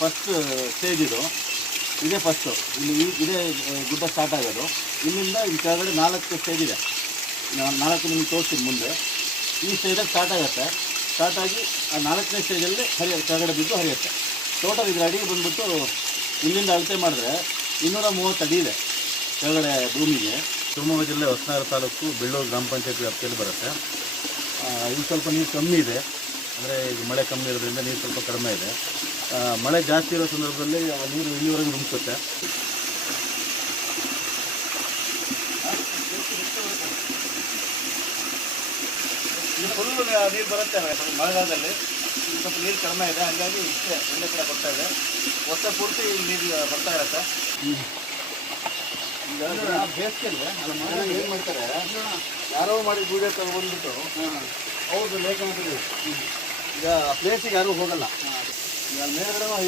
First stage ಇದು. ಇದೇ first. ಇಲ್ಲಿ ಇದೇ ಗುಡ್ಡ ಸ್ಟಾರ್ಟ್ ಆಗೋದು. ಇಲ್ಲಿಂದ ಇಲ್ಲಿ ಕೆಳಗಡೆ 4 ಸ್ಟೇಜ್ ಇದೆ. 4 ನಿಮ್ಗೆ ತೋರಿಸ್ತೀನಿ ಮುಂದೆ. ಈ ಸ್ಟೇಜಲ್ಲಿ ಸ್ಟಾರ್ಟ್ ಆಗುತ್ತೆ. ಸ್ಟಾರ್ಟ್ ಆಗಿ ಆ 4ನೇ ಸ್ಟೇಜಲ್ಲಿ ಕೆಳಗಡೆ ಬಿದ್ದು ಹರಿಯುತ್ತೆ. ಟೋಟಲ್ ಇದರ ಅಡಿಗೆ ಬಂದ್ಬಿಟ್ಟು ಇಲ್ಲಿಂದ ಅಳತೆ ಮಾಡಿದ್ರೆ 230 ಅಡಿ ಇದೆ ಕೆಳಗಡೆ ಭೂಮಿಗೆ. ಶಿವಮೊಗ್ಗ ಜಿಲ್ಲೆ ಹೊಸನಗರ ತಾಲೂಕು ಬೆಳ್ಳೂರು ಗ್ರಾಮ ಪಂಚಾಯತಿ ವ್ಯಾಪ್ತಿಯಲ್ಲಿ ಬರುತ್ತೆ. ಇಲ್ಲಿ ಸ್ವಲ್ಪ ನೀರು ಕಮ್ಮಿ ಇದೆ, ಅಂದರೆ ಈಗ ಮಳೆ ಕಮ್ಮಿ ಇರೋದ್ರಿಂದ ನೀರು ಸ್ವಲ್ಪ ಕಡಿಮೆ ಇದೆ. ಮಳೆ ಜಾಸ್ತಿ ಇರೋ ಸಂದರ್ಭದಲ್ಲಿ ಆ ನೀರು ಇಲ್ಲಿವರೆಗೂ ನುಗ್ಗುತ್ತೆ. ಇದು ಫುಲ್ ನೀರು ಬರುತ್ತೆ ಮಳೆಗಾಲದಲ್ಲಿ. ಸ್ವಲ್ಪ ನೀರು ಕಡಿಮೆ ಇದೆ, ಹಾಗಾಗಿ ಇಷ್ಟೇ ಎಲ್ಲ ಕಡೆ ಬರ್ತಾ ಇದೆ. ವರ್ಷ ಪೂರ್ತಿ ನೀರು ಬರ್ತಾ ಇರುತ್ತೆ. ಈಗ ಬೇಸಿಗೆಯಲ್ಲಿ ಏನು ಮಾಡ್ತಾರೆ, ಯಾರೋ ಮಾಡಿ ವಿಡಿಯೋ ತಗೊಂಡ್ಬಿಟ್ಟು ಅವ್ರದ್ದು ಲೇಖನ ಈಗ ಪ್ಲೇಸಿಗೆ ಯಾರೂ ಹೋಗಲ್ಲ. ಈಗ ಮೇಲ್ಗಡೆ